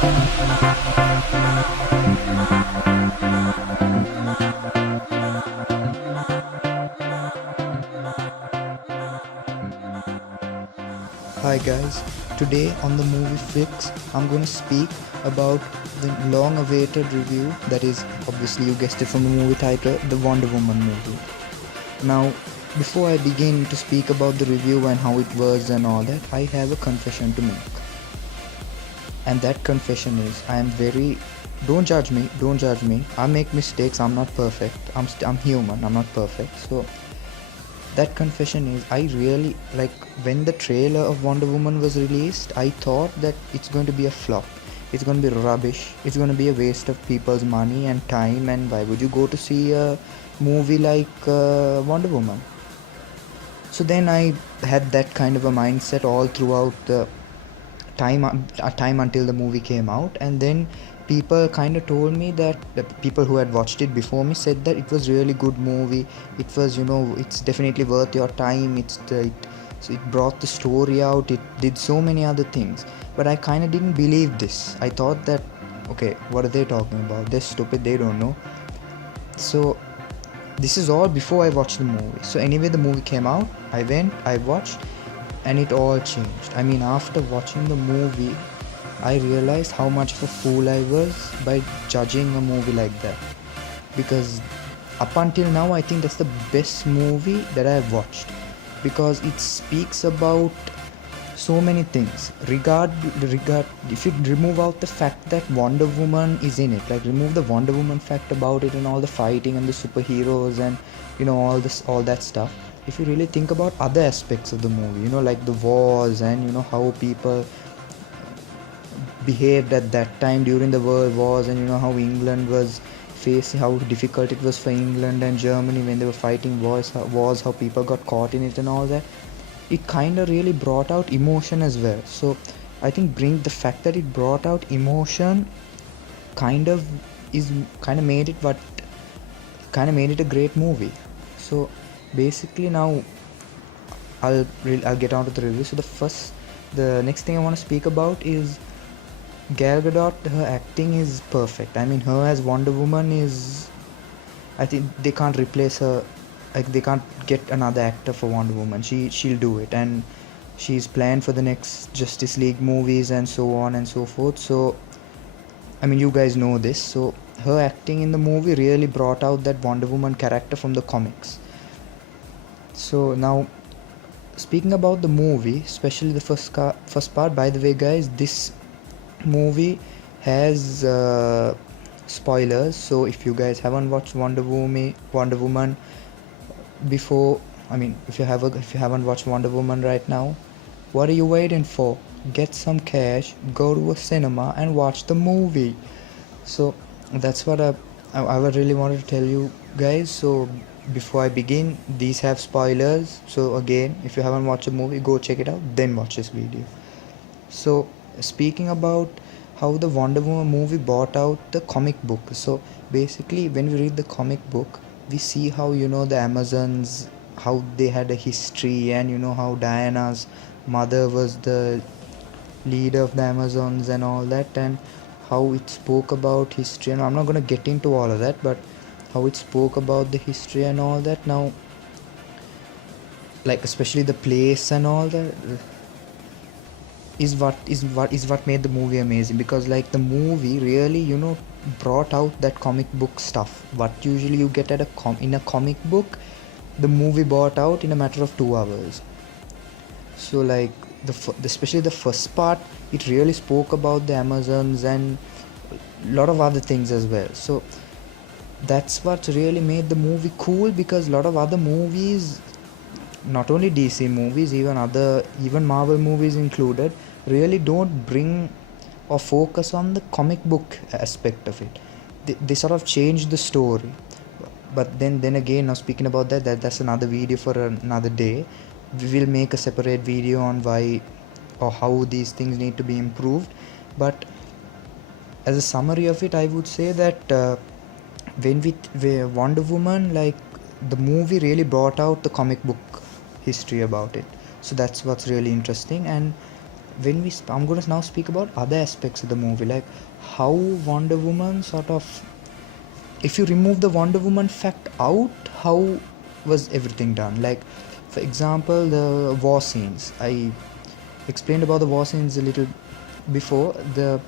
Hi guys, today on the movie Flix, I'm going to speak about the long awaited review that is, obviously you guessed it from the movie title, the Wonder Woman movie. Now, before I begin to speak about the review and how it was and all that, I have a confession to make. And that confession is, don't judge me, I make mistakes, I'm not perfect, I'm human, I'm not perfect. So that confession is, I really like when the trailer of Wonder Woman was released, I thought that it's going to be a flop, it's going to be rubbish, it's going to be a waste of people's money and time, and why would you go to see a movie like Wonder Woman? So then I had that kind of a mindset all throughout the time until the movie came out, and then people kind of told me that the people who had watched it before me said that it was really good movie, it was, it's definitely worth your time, so it brought the story out, it did so many other things. But I kind of didn't believe this. I thought that, okay, what are they talking about, they're stupid, they don't know. So this is all before I watched the movie. So anyway, the movie came out, I watched, and it all changed. I mean, after watching the movie, I realized how much of a fool I was by judging a movie like that. Because up until now, I think that's the best movie that I've watched. Because it speaks about so many things. If you remove out the fact that Wonder Woman is in it, like remove the Wonder Woman fact about it and all the fighting and the superheroes and all that stuff. If you really think about other aspects of the movie, like the wars and how people behaved at that time during the world wars, and how England was facing, how difficult it was for England and Germany when they were fighting wars, how people got caught in it and all that, it kind of really brought out emotion as well. So I think the fact that it brought out emotion kind of made it a great movie. So basically now I'll get on to the review. So the next thing I want to speak about is Gal Gadot. Her acting is perfect. I mean, her as Wonder Woman is, I think they can't replace her. Like, they can't get another actor for Wonder Woman. She'll do it, and she's planned for the next Justice League movies and so on and so forth. So I mean, you guys know this. So her acting in the movie really brought out that Wonder Woman character from the comics. So now, speaking about the movie, especially the first part, by the way guys, this movie has spoilers. So if you guys haven't watched Wonder Woman before, I mean, if you haven't watched Wonder Woman right now, what are you waiting for? Get some cash, go to a cinema and watch the movie. So that's what I really wanted to tell you guys. So before I begin, these have spoilers, so again, if you haven't watched the movie, go check it out, then watch this video. So speaking about how the Wonder Woman movie brought out the comic book. So basically, when we read the comic book, we see how the Amazons, how they had a history, and how Diana's mother was the leader of the Amazons and all that, and how it spoke about history. And I'm not going to get into all of that, but how it spoke about the history and all that. Now, like, especially the place and all that is what made the movie amazing. Because like the movie really brought out that comic book stuff what usually you get at in a comic book. The movie brought out in a matter of 2 hours. So like especially the first part, it really spoke about the Amazons and a lot of other things as well. So that's what really made the movie cool, because a lot of other movies, not only DC movies, even Marvel movies included, really don't bring or focus on the comic book aspect of it. They sort of change the story. But then again, now speaking about that's another video for another day. We will make a separate video on why or how these things need to be improved. But as a summary of it, I would say that when Wonder Woman, like, the movie really brought out the comic book history about it. So that's what's really interesting. And I'm going to now speak about other aspects of the movie, like how Wonder Woman sort of, if you remove the Wonder Woman fact out, how was everything done? Like, for example, the war scenes. I explained about the war scenes a little before. The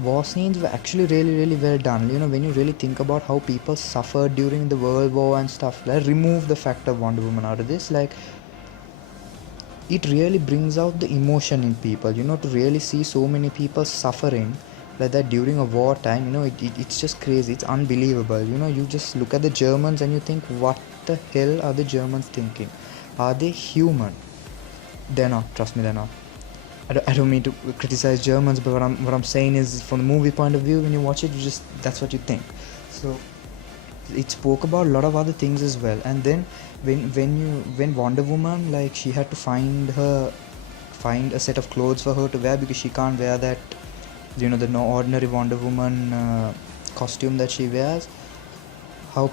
war scenes were actually really well done. When you really think about how people suffered during the World War and stuff, like, remove the fact of Wonder Woman out of this, like, it really brings out the emotion in people, to really see so many people suffering like that during a war time. It's just crazy, it's unbelievable. You just look at the Germans and you think, what the hell are the Germans thinking? Are they human? They're not, trust me, they're not. I don't mean to criticize Germans, but what I'm saying is, from the movie point of view, when you watch it, that's what you think. So it spoke about a lot of other things as well. And then when Wonder Woman, like, she had to find a set of clothes for her to wear, because she can't wear that, the no ordinary Wonder Woman costume that she wears. How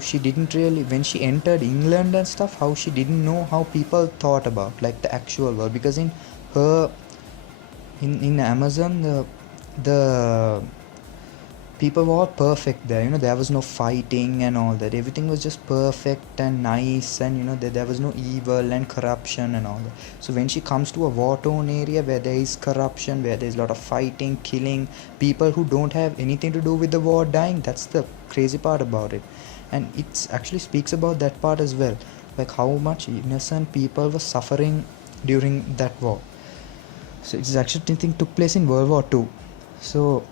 she didn't really, when she entered England and stuff, how she didn't know how people thought about, like, the actual world, because in Amazon, the people were all perfect there. There was no fighting and all that. Everything was just perfect and nice, and there was no evil and corruption and all that. So when she comes to a war-torn area where there is corruption, where there's a lot of fighting, killing, people who don't have anything to do with the war dying, that's the crazy part about it. And it actually speaks about that part as well, like how much innocent people were suffering during that war. So it's actually thing took place in World War II. So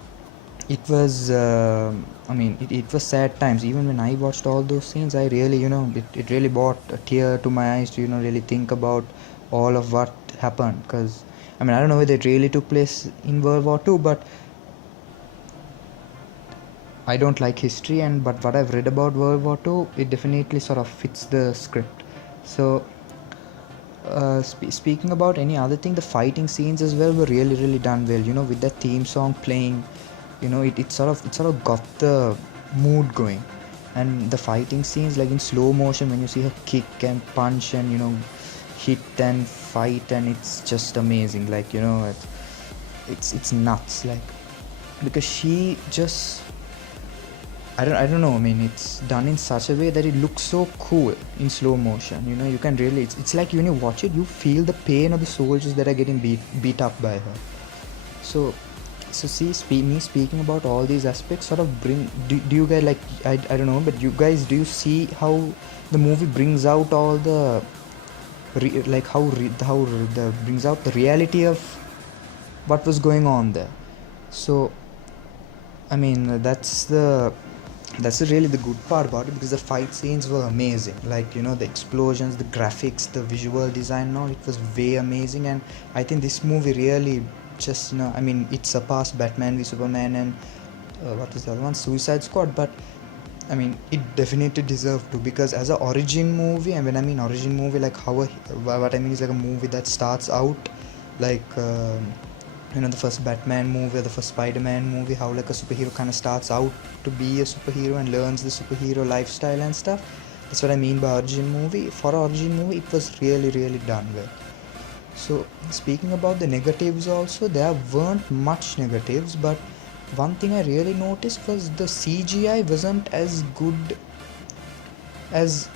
it was it was sad times. Even when I watched all those scenes, I really, it really brought a tear to my eyes to really think about all of what happened. Because I don't know whether it really took place in World War II, but I don't like history, but what I've read about World War II, it definitely sort of fits the script. So speaking about any other thing, the fighting scenes as well were really done well, with the theme song playing. It sort of got the mood going. And the fighting scenes, like in slow motion, when you see her kick and punch and hit and fight, and it's just amazing. Like, it's nuts, like, because she just, I don't know, it's done in such a way that it looks so cool in slow motion. You can really, it's like when you watch it, you feel the pain of the soldiers that are getting beat up by her. So see, me speaking about all these aspects sort of bring, do you guys, like, I don't know, but you guys, do you see how the movie brings out all the brings out the reality of what was going on there? So that's really the good part about it, because the fight scenes were amazing. Like, the explosions, the graphics, the visual design, all, it was way amazing. And I think this movie really just, it surpassed Batman v Superman and what was the other one, Suicide Squad. But it definitely deserved to, because as an origin movie, and when I mean origin movie, like what I mean is like a movie that starts out like the first Batman movie or the first Spider-Man movie, how like a superhero kind of starts out to be a superhero and learns the superhero lifestyle and stuff. That's what I mean by origin movie. For an origin movie, it was really done well. So speaking about the negatives also, there weren't much negatives, but one thing I really noticed was the CGI wasn't as good as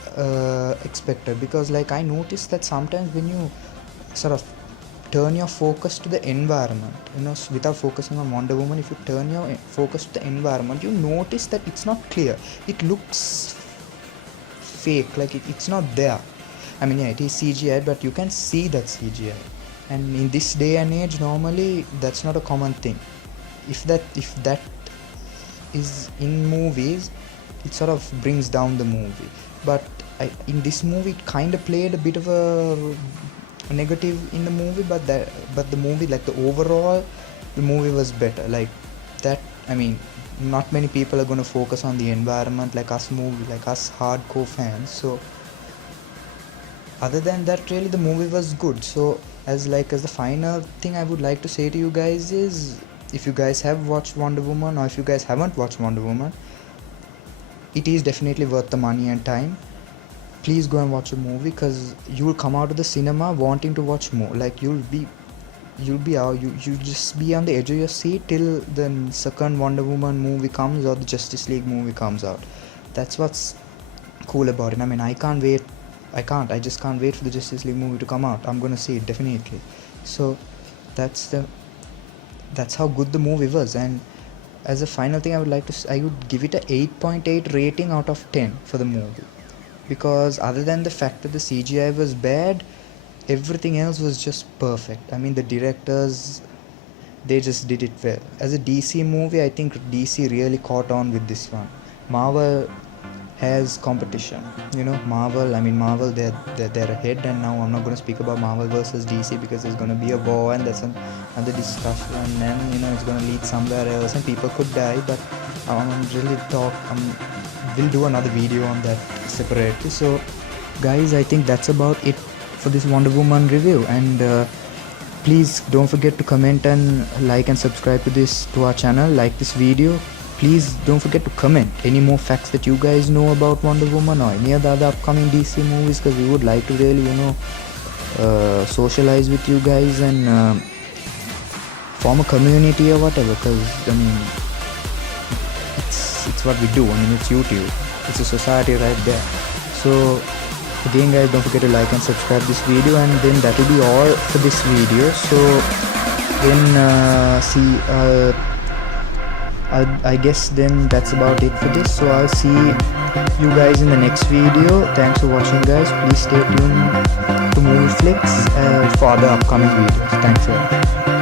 expected. Because, like, I noticed that sometimes when you sort of turn your focus to the environment, without focusing on Wonder Woman, if you turn your focus to the environment, you notice that it's not clear. It looks fake, like it's not there. It is CGI, but you can see that CGI. And in this day and age, normally that's not a common thing. If that is in movies, it sort of brings down the movie. But in this movie, it kind of played a bit of a negative in the movie, but the movie, like, the overall, the movie was better. Like that, not many people are going to focus on the environment like us hardcore fans. So other than that, really the movie was good. So as the final thing I would like to say to you guys is, if you guys have watched Wonder Woman, or if you guys haven't watched Wonder Woman, it is definitely worth the money and time. Please go and watch a movie, because you will come out of the cinema wanting to watch more. Like, you'll be you'll be out, you just be on the edge of your seat till the second Wonder Woman movie comes or the Justice League movie comes out. That's what's cool about it. I mean, I just can't wait for the Justice League movie to come out. I'm gonna see it definitely. So that's how good the movie was. And as a final thing, I would give it a 8.8 rating out of 10 for the movie, because other than the fact that the CGI was bad, everything else was just perfect. I mean, the directors, they just did it well. As a DC movie, I think DC really caught on with this one. Marvel has competition, Marvel, they're ahead. And now I'm not going to speak about Marvel versus DC, because there's going to be a war, and that's another discussion, and then it's going to lead somewhere else and people could die. But we'll do another video on that separately. So guys, I think that's about it for this Wonder Woman review. And please don't forget to comment and like and subscribe to our channel. Like this video. Please don't forget to comment any more facts that you guys know about Wonder Woman or any of the other upcoming DC movies, because we would like to really, socialize with you guys and form a community or whatever. Because I mean, it's what we do. I mean, it's YouTube. It's a society right there. So again, guys, don't forget to like and subscribe this video, and then that will be all for this video. So then I guess then that's about it for this. So I'll see you guys in the next video. Thanks for watching, guys. Please stay tuned to Movie Flix for other upcoming videos. Thanks a lot.